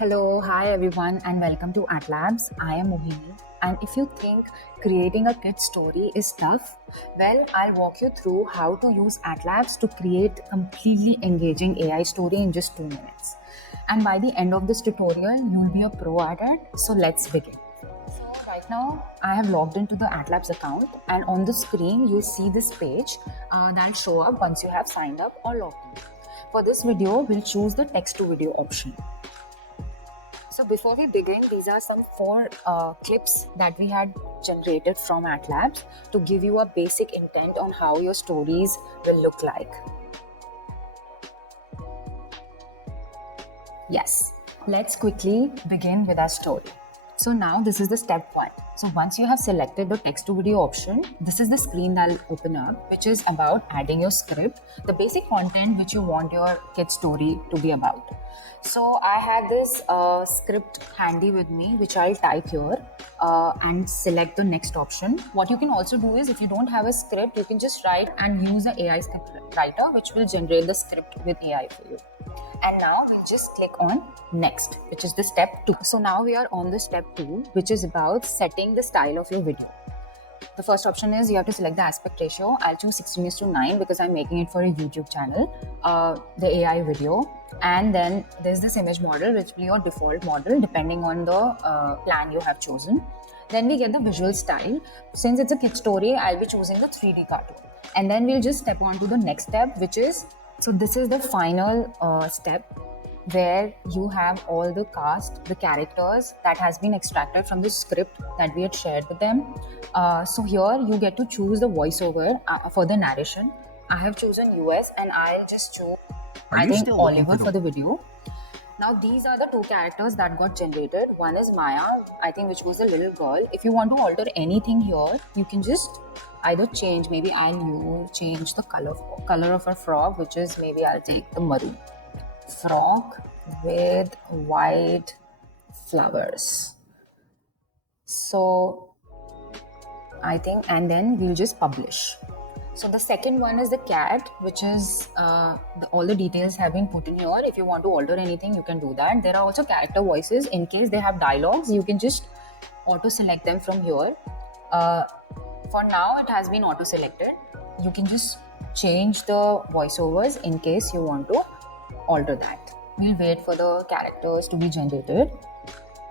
Hello, hi everyone, and welcome to Atlabs. I am Mohini, and if you think creating a kid's story is tough, well, I'll walk you through how to use Atlabs to create completely engaging AI story in just 2 minutes. And by the end of this tutorial, you'll be a pro at it. So let's begin. So right now, I have logged into the Atlabs account, and on the screen, you'll see this page that'll show up once you have signed up or logged in. For this video, we'll choose the text to video option. So before we begin, these are some four clips that we had generated from Atlabs to give you a basic intent on how your stories will look like. Yes, let's quickly begin with our story. So now this is the step one. So once you have selected the text to video option, this is the screen that will open up, which is about adding your script, the basic content which you want your kid's story to be about. So I have this script handy with me, which I'll type here and select the next option. What you can also do is, if you don't have a script, you can just write and use the AI script writer, which will generate the script with AI for you. And now we'll just click on next, which is the step 2. So now we are on the step 2, which is about setting the style of your video. The first option is you have to select the aspect ratio. I'll choose 16:9 because I'm making it for a YouTube channel, the AI video. And then there's this image model, which will be your default model depending on the plan you have chosen. Then we get the visual style. Since it's a kid story, I'll be choosing the 3D cartoon. And then we'll just step on to the next step, which is, so this is the final step where you have all the cast, the characters that has been extracted from the script that we had shared with them. So here you get to choose the voiceover for the narration. I have chosen US and I'll just choose, I think, Oliver for the video. Now these are the two characters that got generated. One is Maya, I think, which was a little girl. If you want to alter anything here, you can just either change, maybe I'll change the color of her frog, which is, maybe I'll take the maroon frog with white flowers. So I think, and then we'll just publish. So the second one is the cat, which is all the details have been put in here. If you want to alter anything, you can do that. There are also character voices. In case they have dialogues, you can just auto select them from here. For now, it has been auto selected. You can just change the voiceovers in case you want to alter that. We'll wait for the characters to be generated.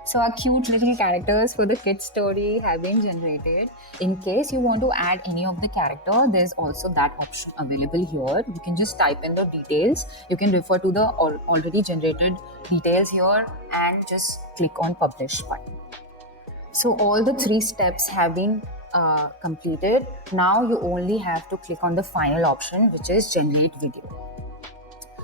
So our cute little characters for the kids story have been generated. In case you want to add any of the character, there's also that option available here. You can just type in the details. You can refer to the already generated details here and just click on publish button. So all the 3 steps have been completed. Now you only have to click on the final option, which is generate video.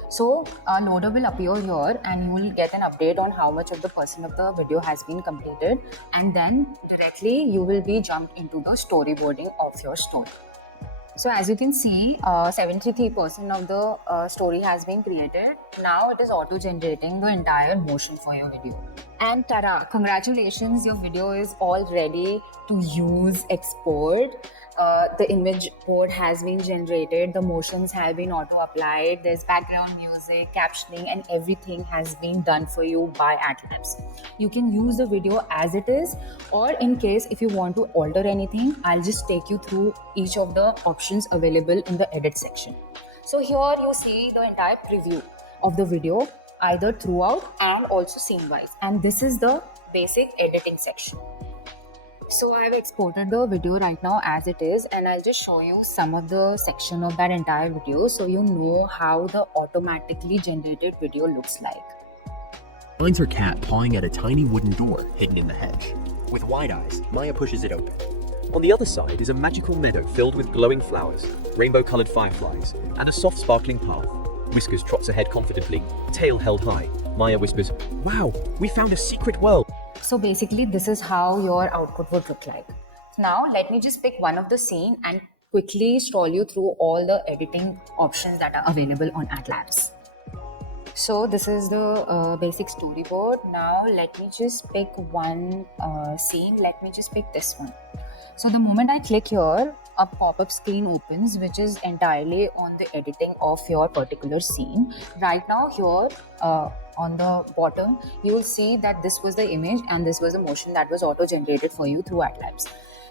So a loader will appear here and you will get an update on how much of the percent of the video has been completed, and then directly you will be jumped into the storyboarding of your story. So as you can see, 73% of the story has been created. Now it is auto-generating the entire motion for your video. And ta-da! Congratulations, your video is all ready to use, export. The image board has been generated, the motions have been auto-applied, there's background music, captioning, and everything has been done for you by Atlabs. You can use the video as it is, or in case if you want to alter anything, I'll just take you through each of the options available in the edit section. So here you see the entire preview of the video, either throughout and also scene-wise. And this is the basic editing section. So I have exported the video right now as it is, and I'll just show you some of the section of that entire video so you know how the automatically generated video looks like. Finds her cat pawing at a tiny wooden door hidden in the hedge. With wide eyes, Maya pushes it open. On the other side is a magical meadow filled with glowing flowers, rainbow-colored fireflies, and a soft sparkling path. Whiskers trots ahead confidently, tail held high. Maya whispers, "Wow, we found a secret world." So basically, this is how your output would look like. Now, let me just pick one of the scene and quickly scroll you through all the editing options that are available on Atlabs. So this is the basic storyboard. Now, let me just pick one scene. Let me just pick this one. So the moment I click here, a pop-up screen opens, which is entirely on the editing of your particular scene. Right now here, on the bottom, you will see that this was the image and this was the motion that was auto-generated for you through Atlabs.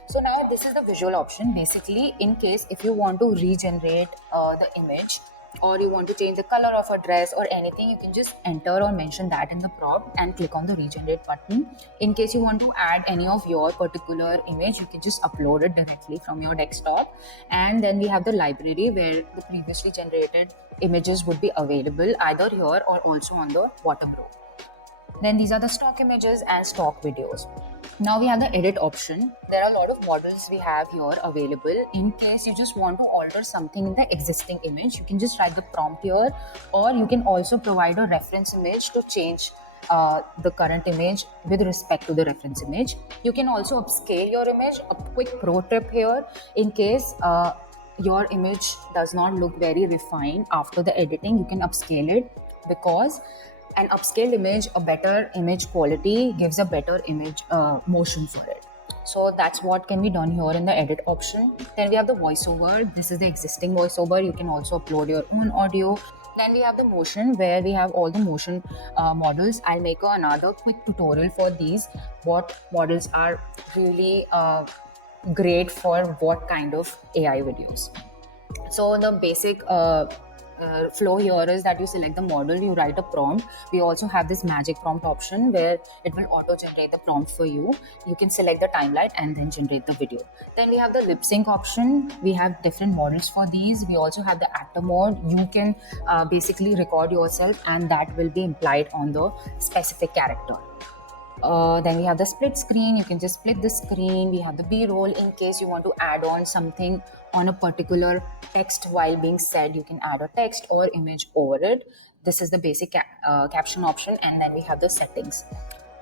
So now this is the visual option. Basically, in case if you want to regenerate the image, or you want to change the color of a dress or anything, you can just enter or mention that in the prompt and click on the regenerate button. In case you want to add any of your particular image, you can just upload it directly from your desktop. And then we have the library where the previously generated images would be available either here or also on the bottom row. Then these are the stock images and stock videos. Now we have the edit option. There are a lot of models we have here available. In case you just want to alter something in the existing image, you can just write the prompt here, or you can also provide a reference image to change the current image with respect to the reference image. You can also upscale your image. A quick pro tip here: in case your image does not look very refined after the editing, you can upscale it, because an upscaled image, a better image quality, gives a better image motion for it. So that's what can be done here in the edit option. Then we have the voiceover. This is the existing voiceover. You can also upload your own audio. Then we have the motion, where we have all the motion models. I'll make another quick tutorial for these, what models are really great for what kind of AI videos. So the basic flow here is that you select the model, you write a prompt. We also have this magic prompt option where it will auto generate the prompt for you. You can select the timeline and then generate the video. Then we have the lip sync option. We have different models for these. We also have the actor mode. You can basically record yourself and that will be implied on the specific character. Then we have the split screen. You can just split the screen. We have the B-roll. In case you want to add on something on a particular text while being said, you can add a text or image over it. This is the basic caption option. And then we have the settings.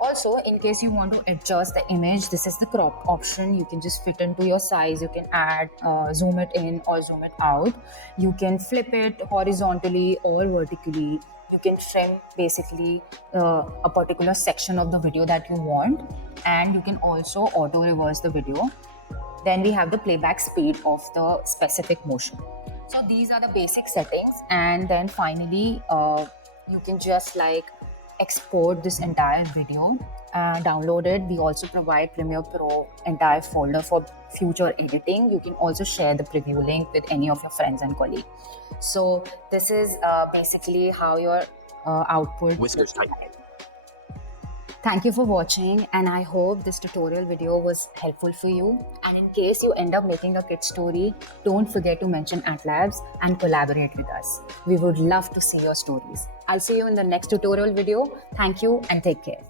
Also, in case you want to adjust the image, this is the crop option. You can just fit into your size. You can add, zoom it in or zoom it out. You can flip it horizontally or vertically. You can trim basically a particular section of the video that you want, and you can also auto reverse the video. Then we have the playback speed of the specific motion. So these are the basic settings, and then finally you can just like export this entire video, download it. We also provide Premiere Pro entire folder for future editing. You can also share the preview link with any of your friends and colleagues. So this is basically how your output Whiskers tight. Thank you for watching, and I hope this tutorial video was helpful for you. And in case you end up making a kid story, don't forget to mention Atlabs and collaborate with us. We would love to see your stories. I'll see you in the next tutorial video. Thank you and take care.